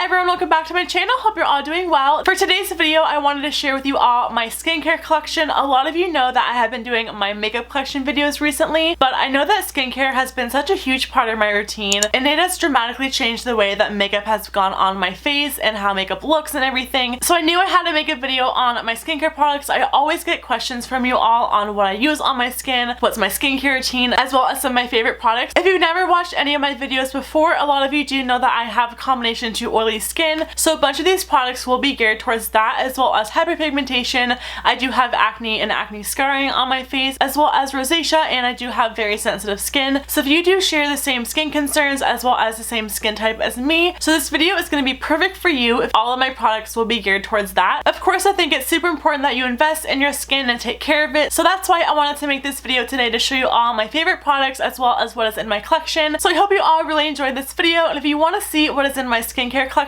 Hi everyone, welcome back to my channel. Hope you're all doing well. For today's video, I wanted to share with you all my skincare collection. A lot of you know that I have been doing my makeup collection videos recently, but I know that skincare has been such a huge part of my routine, and it has dramatically changed the way that makeup has gone on my face and how makeup looks and everything. So I knew I had to make a video on my skincare products. I always get questions from you all on what I use on my skin, what's my skincare routine, as well as some of my favorite products. If you've never watched any of my videos before, a lot of you do know that I have a combination to oily skin, so a bunch of these products will be geared towards that, as well as hyperpigmentation. I do have acne and acne scarring on my face, as well as rosacea, and I do have very sensitive skin. So if you do share the same skin concerns as well as the same skin type as me, so this video is going to be perfect for you if all of my products will be geared towards that. Of course, I think it's super important that you invest in your skin and take care of it, so that's why I wanted to make this video today, to show you all my favorite products as well as what is in my collection. So I hope you all really enjoyed this video, and if you want to see what is in my skincare collection,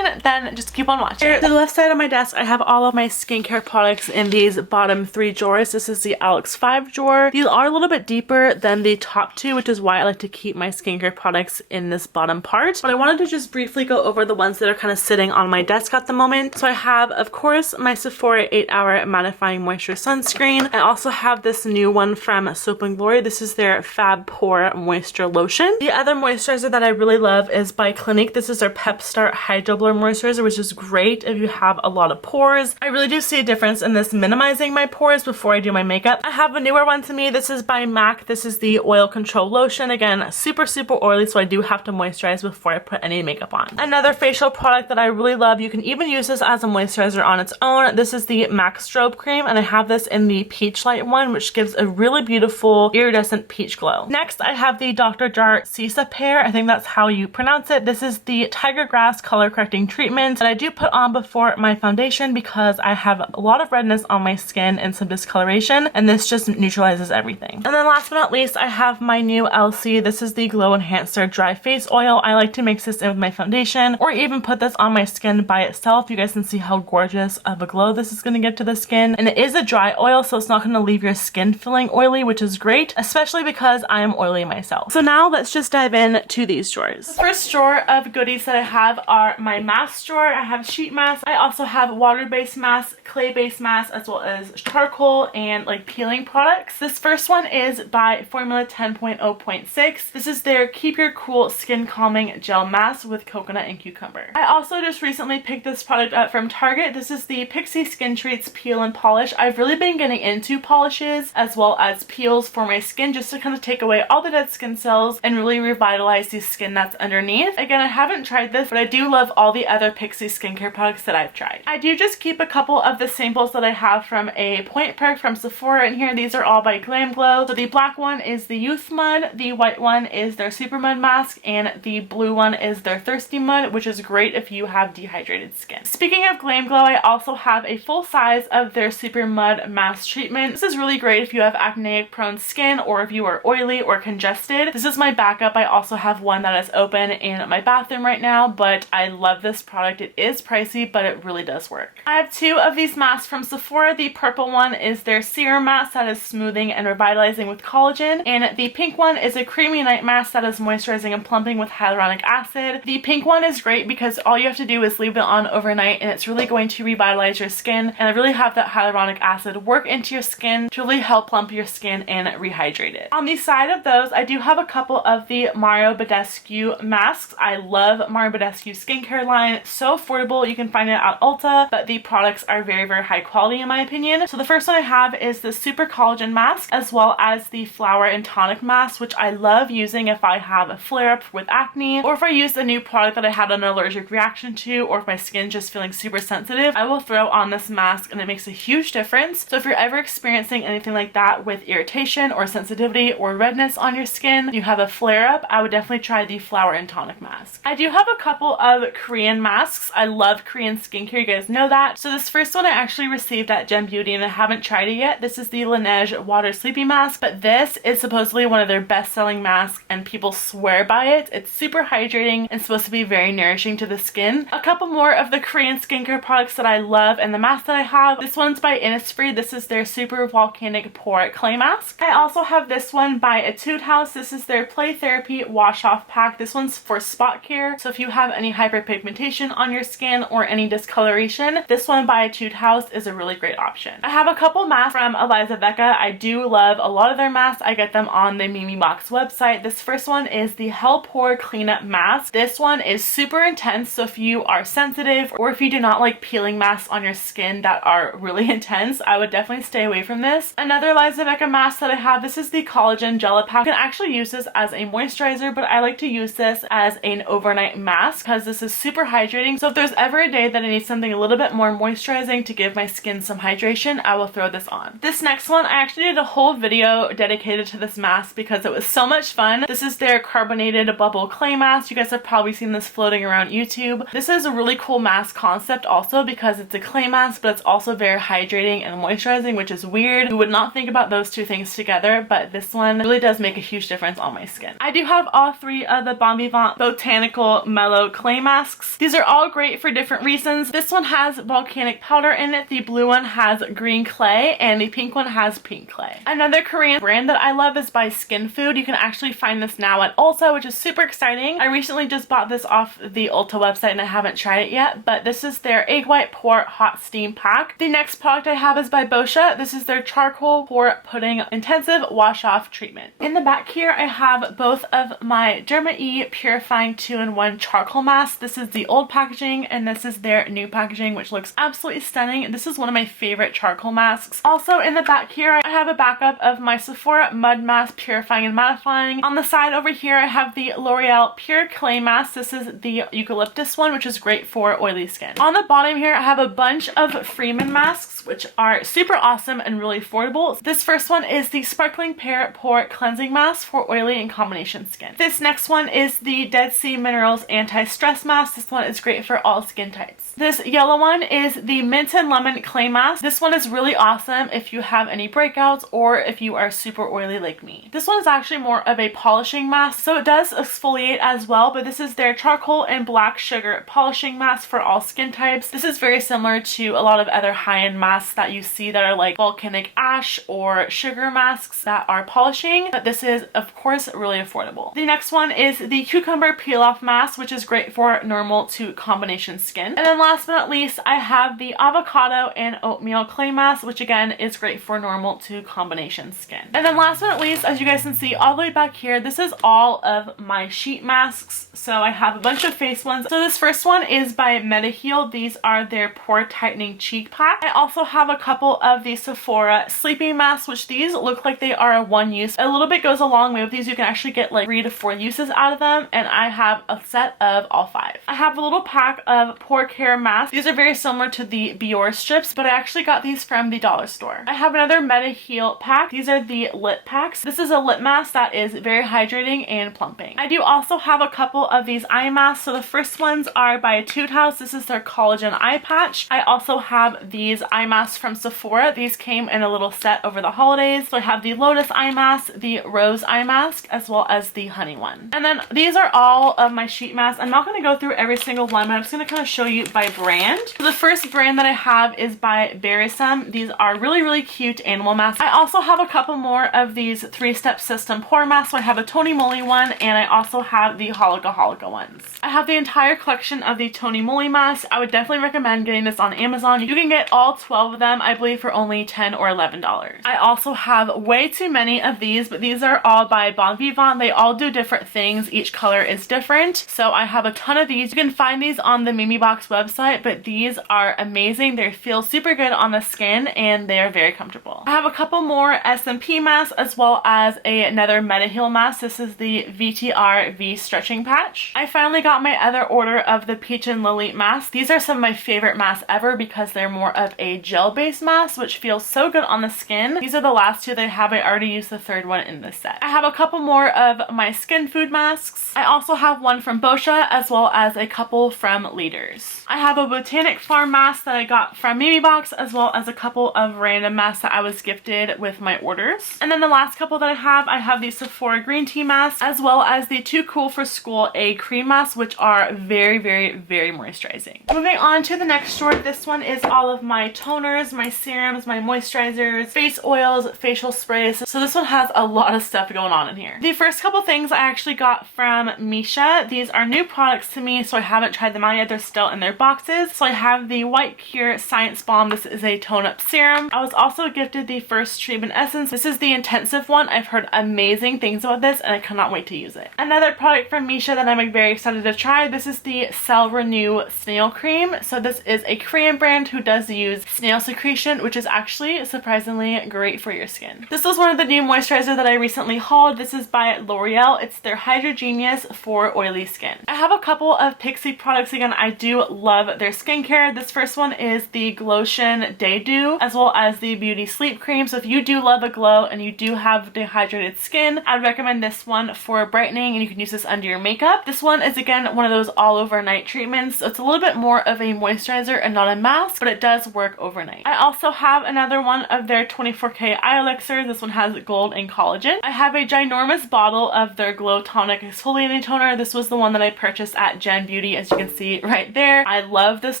then just keep on watching. Here to the left side of my desk, I have all of my skincare products in these bottom 3 drawers. This is the Alex 5 drawer. These are a little bit deeper than the top 2, which is why I like to keep my skincare products in this bottom part. But I wanted to just briefly go over the ones that are kind of sitting on my desk at the moment. So I have, of course, my Sephora 8-Hour Mattifying Moisture Sunscreen. I also have this new one from Soap & Glory. This is their Fab Pore Moisture Lotion. The other moisturizer that I really love is by Clinique. This is their Pep Start Hydro Blur Moisturizer, which is great if you have a lot of pores. I really do see a difference in this minimizing my pores before I do my makeup. I have a newer one to me. This is by MAC. This is the Oil Control Lotion. Again, super oily, so I do have to moisturize before I put any makeup on. Another facial product that I really love, you can even use this as a moisturizer on its own. This is the MAC Strobe Cream, and I have this in the Peach Light one, which gives a really beautiful iridescent peach glow. Next, I have the Dr. Jart Sisa Pear. I think that's how you pronounce it. This is the Tiger Grass Color Correcting Treatment that I do put on before my foundation because I have a lot of redness on my skin and some discoloration, and this just neutralizes everything. And then last but not least, I have my new LC. This is the Glow Enhancer Dry Face Oil. I like to mix this in with my foundation or even put this on my skin by itself. You guys can see how gorgeous of a glow this is going to get to the skin. And it is a dry oil, so it's not going to leave your skin feeling oily, which is great, especially because I am oily myself. So now let's just dive in to these drawers. The first drawer of goodies that I have are my mask drawer. I have sheet masks. I also have water-based masks, clay-based masks, as well as charcoal and like peeling products. This first one is by Formula 10.0.6. This is their Keep Your Cool Skin Calming Gel Mask with coconut and cucumber. I also just recently picked this product up from Target. This is the Pixie Skin Treats Peel and Polish. I've really been getting into polishes as well as peels for my skin, just to kind of take away all the dead skin cells and really revitalize the skin that's underneath. Again, I haven't tried this, but I do love all the other Pixie skincare products that I've tried. I do just keep a couple of the samples that I have from a point perk from Sephora in here. These are all by Glam Glow. So the black one is the Youth Mud, the white one is their Super Mud Mask, and the blue one is their Thirsty Mud, which is great if you have dehydrated skin. Speaking of Glam Glow, I also have a full size of their Super Mud Mask Treatment. This is really great if you have acne prone skin or if you are oily or congested. This is my backup. I also have one that is open in my bathroom right now, but I love this product. It is pricey, but it really does work. I have 2 of these masks from Sephora. The purple one is their Serum mask that is smoothing and revitalizing with collagen, and the pink one is a creamy night mask that is moisturizing and plumping with hyaluronic acid. The pink one is great because all you have to do is leave it on overnight, and it's really going to revitalize your skin and really have that hyaluronic acid work into your skin to really help plump your skin and rehydrate it. On the side of those, I do have a couple of the Mario Badescu masks. I love Mario Badescu skincare line. So affordable. You can find it at Ulta, but the products are very high quality in my opinion. So the first one I have is the Super Collagen Mask, as well as the Flower and Tonic Mask, which I love using if I have a flare-up with acne, or if I use a new product that I had an allergic reaction to, or if my skin's just feeling super sensitive. I will throw on this mask and it makes a huge difference. So if you're ever experiencing anything like that with irritation or sensitivity or redness on your skin, you have a flare-up, I would definitely try the Flower and Tonic Mask. I do have a couple of Korean masks. I love Korean skincare, you guys know that. So this first one I actually received at Gem Beauty and I haven't tried it yet. This is the Laneige Water Sleepy Mask, but this is supposedly one of their best-selling masks and people swear by it. It's super hydrating and supposed to be very nourishing to the skin. A couple more of the Korean skincare products that I love and the mask that I have. This one's by Innisfree. This is their Super Volcanic Pore Clay Mask. I also have this one by Etude House. This is their Play Therapy Wash Off Pack. This one's for spot care. So if you have any hyper hyperpigmentation on your skin or any discoloration, this one by Etude House is a really great option. I have a couple masks from Eliza Becca. I do love a lot of their masks. I get them on the Mimi Box website. This first one is the Hell Pore Cleanup Mask. This one is super intense, so if you are sensitive or if you do not like peeling masks on your skin that are really intense, I would definitely stay away from this. Another Eliza Becca mask that I have, this is the Collagen Gel Pack. You can actually use this as a moisturizer, but I like to use this as an overnight mask because this is super hydrating. So if there's ever a day that I need something a little bit more moisturizing to give my skin some hydration, I will throw this on. This next one, I actually did a whole video dedicated to this mask because it was so much fun. This is their Carbonated Bubble Clay Mask. You guys have probably seen this floating around YouTube. This is a really cool mask concept also because it's a clay mask, but it's also very hydrating and moisturizing, which is weird. You would not think about those two things together, but this one really does make a huge difference on my skin. I do have all three of the Vivant Botanical Melo clay masks. These are all great for different reasons. This one has volcanic powder in it, the blue one has green clay, and the pink one has pink clay. Another Korean brand that I love is by Skin Food. You can actually find this now at Ulta, which is super exciting. I recently just bought this off the Ulta website and I haven't tried it yet, but this is their Egg White Pore Hot Steam Pack. The next product I have is by Boscia. This is their Charcoal Pore Pudding Intensive Wash Off Treatment. In the back here, I have both of my Derma E Purifying 2-in-1 Charcoal Masks. This is the old packaging and this is their new packaging, which looks absolutely stunning. This is one of my favorite charcoal masks. Also in the back here, I have a backup of my Sephora Mud Mask Purifying and Mattifying. On the side over here, I have the L'Oreal Pure Clay Mask. This is the eucalyptus one, which is great for oily skin. On the bottom here, I have a bunch of Freeman masks, which are super awesome and really affordable. This first one is the Sparkling Pear Pore Cleansing Mask for oily and combination skin. This next one is the Dead Sea Minerals Anti-Stress Mask. This one is great for all skin types. This yellow one is the Mint and Lemon Clay Mask. This one is really awesome if you have any breakouts or if you are super oily like me. This one is actually more of a polishing mask, so it does exfoliate as well, but this is their Charcoal and Black Sugar Polishing Mask for all skin types. This is very similar to a lot of other high-end masks that you see that are like volcanic ash or sugar masks that are polishing, but this is of course really affordable. The next one is the Cucumber Peel Off Mask, which is great for normal to combination skin. And then last but not least, I have the Avocado and Oatmeal Clay Mask, which again is great for normal to combination skin. And then last but not least, as you guys can see all the way back here, this is all of my sheet masks. So I have a bunch of face ones. So this first one is by MediHeal. These are their Pore Tightening Cheek Pack. I also have a couple of the Sephora sleeping masks, which these look like they are a one use. A little bit goes a long way with these. You can actually get like 3 to 4 uses out of them, and I have a set of all 5. I have a little pack of Pore Care masks. These are very similar to the Biore strips, but I actually got these from the dollar store. I have another MediHeal pack. These are the lip packs. This is a lip mask that is very hydrating and plumping. I do also have a couple of these eye masks. So the first ones are by Etude House. This is their Collagen Eye Patch. I also have these eye masks from Sephora. These came in a little set over the holidays. So I have the Lotus Eye Mask, the Rose Eye Mask, as well as the Honey one. And then these are all of my sheet masks. I'm not going to go through every single one, but I'm just going to kind of show you by brand. So the first brand that I have is by Berisum. These are really cute animal masks. I also have a couple more of these 3-step system pore masks. So I have a Tony Moly one, and I also have the Holika ones. I have the entire collection of the Tony Moly masks. I would definitely recommend getting this on Amazon. You can get all 12 of them, I believe, for only $10 or $11. I also have way too many of these, but these are all by Bon Vivant. They all do different things. Each color is different. So I have a ton of these. You can find these on the Mimi Box website, but these are amazing. They feel super good on the skin and they are very comfortable. I have a couple more SMP masks as well as another MediHeal mask. This is the VTR V Stretching Patch. I finally got my other order of the Peach and Lily masks. These are some of my favorite masks ever because they're more of a gel-based mask, which feels so good on the skin. These are the last two they have. I already used the third one in this set. I have a couple more of my Skin Food masks. I also have one from Boscia as well as a couple from Leaders. I have a Botanic Farm mask that I got from Mimi Box as well as a couple of random masks that I was gifted with my orders. And then the last couple that I have the Sephora Green Tea mask as well as the Too Cool for School Egg Cream mask, which are very moisturizing. Moving on to the next short, this one is all of my toners, my serums, my moisturizers, face oils, facial sprays. So this one has a lot of stuff going on in here. The first couple things I actually got from Misha. These are new products to me. me, so I haven't tried them out yet. They're still in their boxes. So I have the White Cure Science Balm. This is a tone-up serum. I was also gifted the First Treatment Essence. This is the intensive one. I've heard amazing things about this and I cannot wait to use it. Another product from Misha that I'm very excited to try. This is the Cell Renu Snail Cream. So this is a Korean brand who does use snail secretion, which is actually surprisingly great for your skin. This was one of the new moisturizers that I recently hauled. This is by L'Oreal. It's their Hydra Genius for oily skin. I have a couple of Pixie products. Again, I do love their skincare. This first one is the Glotion Day Dew, as well as the Beauty Sleep Cream. So if you do love a glow and you do have dehydrated skin, I'd recommend this one for brightening, and you can use this under your makeup. This one is again one of those all overnight treatments. So it's a little bit more of a moisturizer and not a mask, but it does work overnight. I also have another one of their 24K eye elixirs. This one has gold and collagen. I have a ginormous bottle of their Glow Tonic Exfoliating Toner. This was the one that I purchased at Gen Beauty, as you can see right there. I love this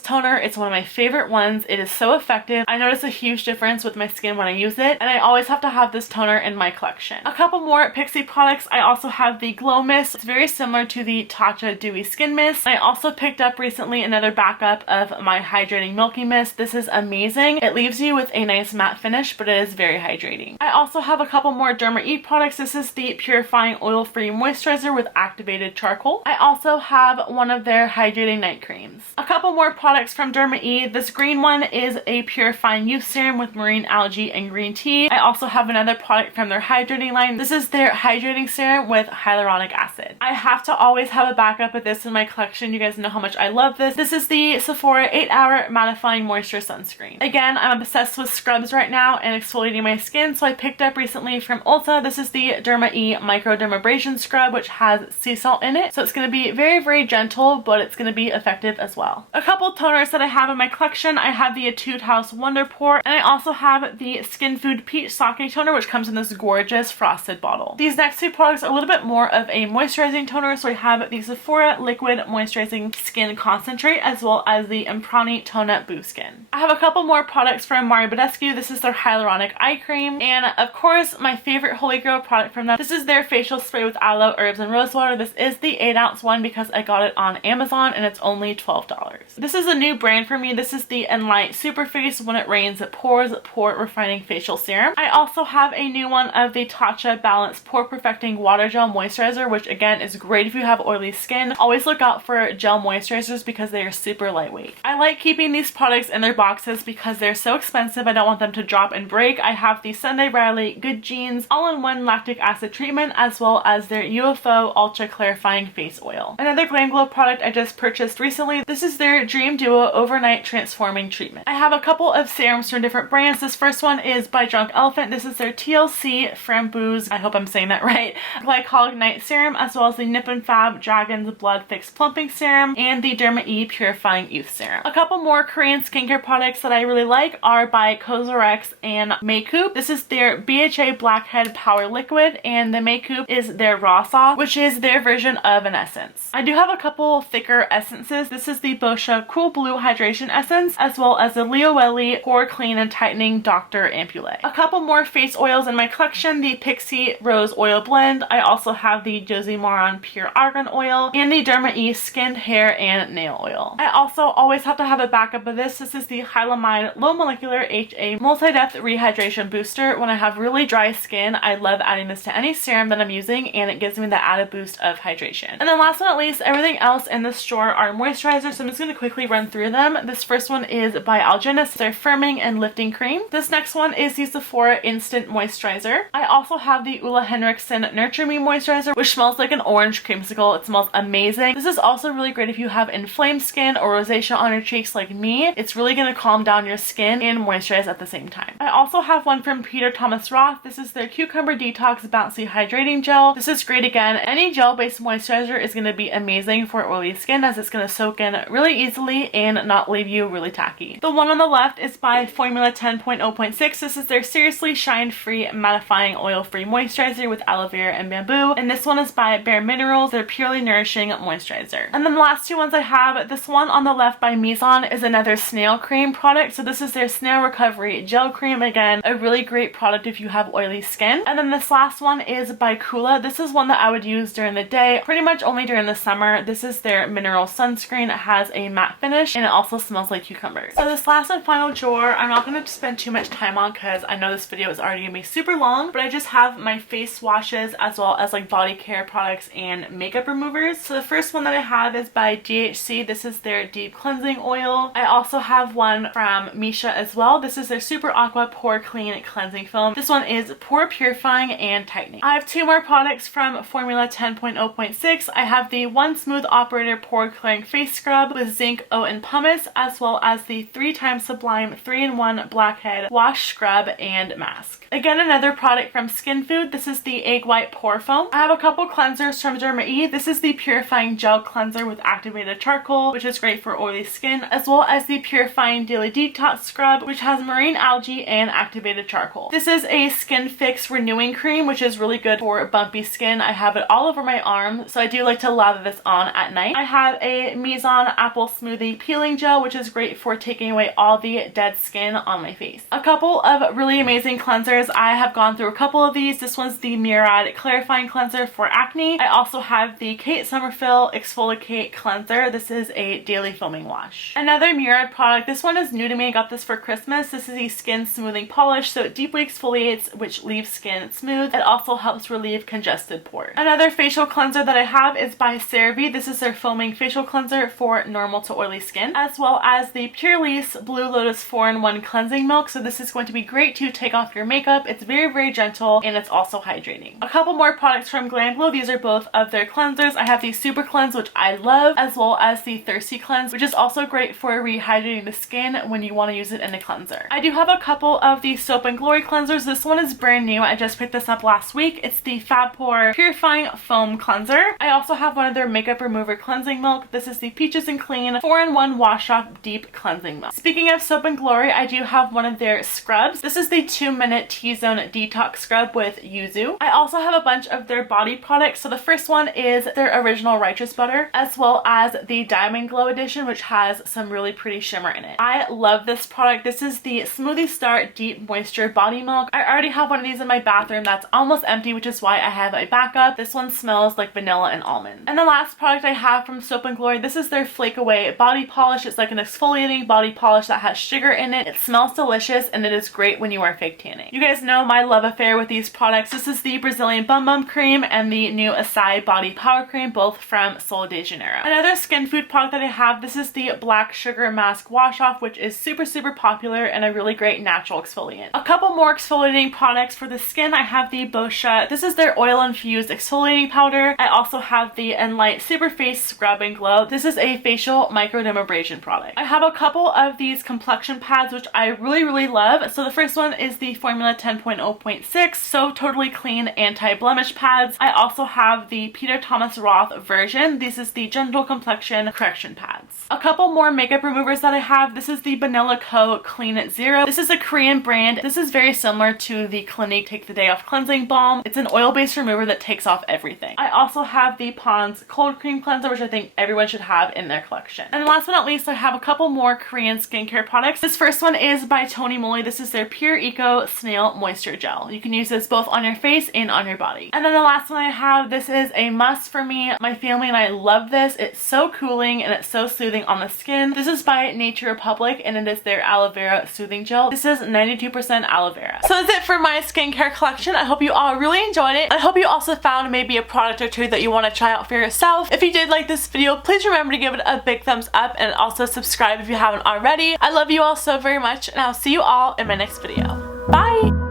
toner. It's one of my favorite ones. It is so effective. I notice a huge difference with my skin when I use it, and I always have to have this toner in my collection. A couple more Pixie products. I also have the Glow Mist. It's very similar to the Tatcha Dewy Skin Mist. I also picked up recently another backup of my Hydrating Milky Mist. This is amazing. It leaves you with a nice matte finish, but it is very hydrating. I also have a couple more Derma E products. This is the Purifying Oil-Free Moisturizer with activated charcoal. I also have one of their hydrating night creams. A couple more products from Derma E. This green one is a Purifying Youth Serum with marine algae and green tea. I also have another product from their hydrating line. This is their hydrating serum with hyaluronic acid. I have to always have a backup of this in my collection. You guys know how much I love this. This is the Sephora 8-Hour Mattifying Moisture Sunscreen. Again, I'm obsessed with scrubs right now and exfoliating my skin, so I picked up recently from Ulta. This is the Derma E Microdermabrasion Scrub, which has sea salt in it. So it's going to be very, very gentle, but it's going to be effective as well. A couple toners that I have in my collection. I have the Etude House Wonder Pore, and I also have the Skin Food Peach Sake Toner, which comes in this gorgeous frosted bottle. These next two products are a little bit more of a moisturizing toner, so I have the Sephora Liquid Moisturizing Skin Concentrate, as well as the Imprani Tone Up Boost Skin. I have a couple more products from Badescu. This is their Hyaluronic Eye Cream, and of course, my favorite holy grail product from them. This is their facial spray with aloe, herbs, and rose water. This is the 8-ounce one because I got it on Amazon, and it's only $12. This is a new brand for me. This is the Enlight Superface When It Rains It Pours Pore Refining Facial Serum. I also have a new one of the Tatcha Balanced Pore Perfecting Water Gel Moisturizer, which again is great if you have oily skin. Always look out for gel moisturizers because they are super lightweight. I like keeping these products in their boxes because they're so expensive. I don't want them to drop and break. I have the Sunday Riley Good Genes All-in-One Lactic Acid Treatment, as well as their UFO Ultra Clarifying Face Oil. Another Glam Glow product I just purchased recently. This is their Dream Duo Overnight Transforming Treatment. I have a couple of serums from different brands. This first one is by Drunk Elephant. This is their TLC Framboos, I hope I'm saying that right, Glycolic Night Serum, as well as the Nip and Fab Dragon's Blood Fix Plumping Serum, and the Derma E Purifying Youth Serum. A couple more Korean skincare products that I really like are by Cosrx and Makeup. This is their BHA Blackhead Power Liquid, and the Makeup is their Raw Sauce, which is their version of an essence. I do have a couple thicker essences. This is the Boscia Cool Blue Hydration Essence, as well as the Leoelli Pore Clean and Tightening Dr. Ampoule. A couple more face oils in my collection. The Pixie Rose Oil Blend. I also have the Josie Moran Pure Argan Oil, and the Derma E Skin, Hair, and Nail Oil. I also always have to have a backup of this. This is the Hylamide Low Molecular HA Multi-Depth Rehydration Booster. When I have really dry skin, I love adding this to any serum that I'm using, and it gives me the added boost of hydration. And then last but not least, everything else in this drawer are moisturizers, so I'm just going to quickly run through them. This first one is by Algenist, their Firming and Lifting Cream. This next one is the Sephora Instant Moisturizer. I also have the Ulla Henriksen Nurture Me Moisturizer, which smells like an orange creamsicle. It smells amazing. This is also really great if you have inflamed skin or rosacea on your cheeks like me. It's really going to calm down your skin and moisturize at the same time. I also have one from Peter Thomas Roth. This is their Cucumber Detox Bouncy Hydrating Gel. This is great again. Any gel-based moisturizer is going to be amazing for oily skin, as it's going to soak in really easily and not leave you really tacky. The one on the left is by Formula 10.0.6. This is their Seriously Shine-Free Mattifying Oil-Free Moisturizer with aloe vera and bamboo. And this one is by Bare Minerals, their Purely Nourishing Moisturizer. And then the last two ones I have, this one on the left by Mizon is another Snail Cream product. So this is their Snail Recovery Gel Cream. Again, a really great product if you have oily skin. And then this last one is by Kula. This is one that I would use during the day, pretty much only during the summer. This This is their mineral sunscreen. It has a matte finish and it also smells like cucumbers. So this last and final drawer, I'm not going to spend too much time on because I know this video is already going to be super long, but I just have my face washes as well as like body care products and makeup removers. So the first one that I have is by DHC. This is their deep cleansing oil. I also have one from Misha as well. This is their Super Aqua Pore Clean Cleansing Film. This one is pore purifying and tightening. I have two more products from Formula 10.0.6. I have the One Smooth Operator Pore Clearing Face Scrub with zinc, oat, and pumice, as well as the 3x Sublime 3-in-1 Blackhead Wash, Scrub, and Mask. Again, another product from Skin Food. This is the Egg White Pore Foam. I have a couple cleansers from Derma E. This is the Purifying Gel Cleanser with activated charcoal, which is great for oily skin, as well as the Purifying Daily Detox Scrub, which has marine algae and activated charcoal. This is a Skin Fix Renewing Cream, which is really good for bumpy skin. I have it all over my arm, so I do like to lather this on at night. I have a Mizon Apple Smoothie Peeling Gel, which is great for taking away all the dead skin on my face. A couple of really amazing cleansers. I have gone through a couple of these. This one's the Murad Clarifying Cleanser for acne. I also have the Kate Somerville Exfoliate Cleanser. This is a daily foaming wash. Another Murad product. This one is new to me. I got this for Christmas. This is the Skin Smoothing Polish. So it deeply exfoliates, which leaves skin smooth. It also helps relieve congested pores. Another facial cleanser that I have is by CeraVe. This is their foaming facial cleanser for normal to oily skin, as well as the Pure Lease Blue Lotus 4-in-1 Cleansing Milk. So this is going to be great to take off your makeup. It's very gentle and it's also hydrating. A couple more products from Glam Glow. These are both of their cleansers. I have the Super Cleanse, which I love, as well as the Thirsty Cleanse, which is also great for rehydrating the skin when you want to use it in a cleanser. I do have a couple of the Soap and Glory cleansers. This one is brand new. I just picked this up last week. It's the Fab Pore Purifying Foam Cleanser. I also have one of their makeup remover cleansing milk. This is the Peaches and Clean 4-in-1 Wash Off Deep Cleansing Milk. Speaking of Soap and Glory, I do have one of their scrubs. This is the 2-minute T-Zone Detox Scrub with Yuzu. I also have a bunch of their body products. So the first one is their original Righteous Butter, as well as the Diamond Glow edition, which has some really pretty shimmer in it. I love this product. This is the Smoothie Start Deep Moisture Body Milk. I already have one of these in my bathroom that's almost empty, which is why I have a backup. This one smells like vanilla and almond. And the last product I have from Soap and Glory, this is their Flake Away Body Polish. It's like an exfoliating body polish that has sugar in it. It smells delicious and it is great when you are fake tanning. You guys know my love affair with these products. This is the Brazilian Bum Bum Cream and the new Acai Body Power Cream, both from Sol de Janeiro. Another Skin Food product that I have, this is the Black Sugar Mask Wash Off, which is super popular and a really great natural exfoliant. A couple more exfoliating products for the skin. I have the Boscia. This is their oil infused exfoliating powder. I also have the Enlight Super Face Scrub and Glow. This is a facial microdermabrasion product. I have a couple of these complexion pads, which I really love. So the first one is the Formula 10.0.6 So Totally Clean Anti-Blemish Pads. I also have the Peter Thomas Roth version. This is the Gentle Complexion Correction Pads. A couple more makeup removers that I have. This is the Banilla Co. Clean It Zero. This is a Korean brand. This is very similar to the Clinique Take the Day Off Cleansing Balm. It's an oil-based remover that takes off everything. I also have the Pond's Cold Cream Cleanser, which I think everyone should have in their collection. And last but not least, I have a couple more Korean skincare products. This first one is by Tony Moly. This is their Pure Eco Snail Moisture Gel. You can use this both on your face and on your body. And then the last one I have, this is a must for me. My family and I love this. It's so cooling and it's so soothing on the skin. This is by Nature Republic and it is their Aloe Vera Soothing Gel. This is 92% aloe vera. So that's it for my skincare collection. I hope you all really enjoyed it. I hope you also found maybe a product or two that you want to try out for yourself. If you did like this video, please remember to give it a big thumbs up and also subscribe if you haven't already. I love you all so very much and I'll see you all in my next video. Bye!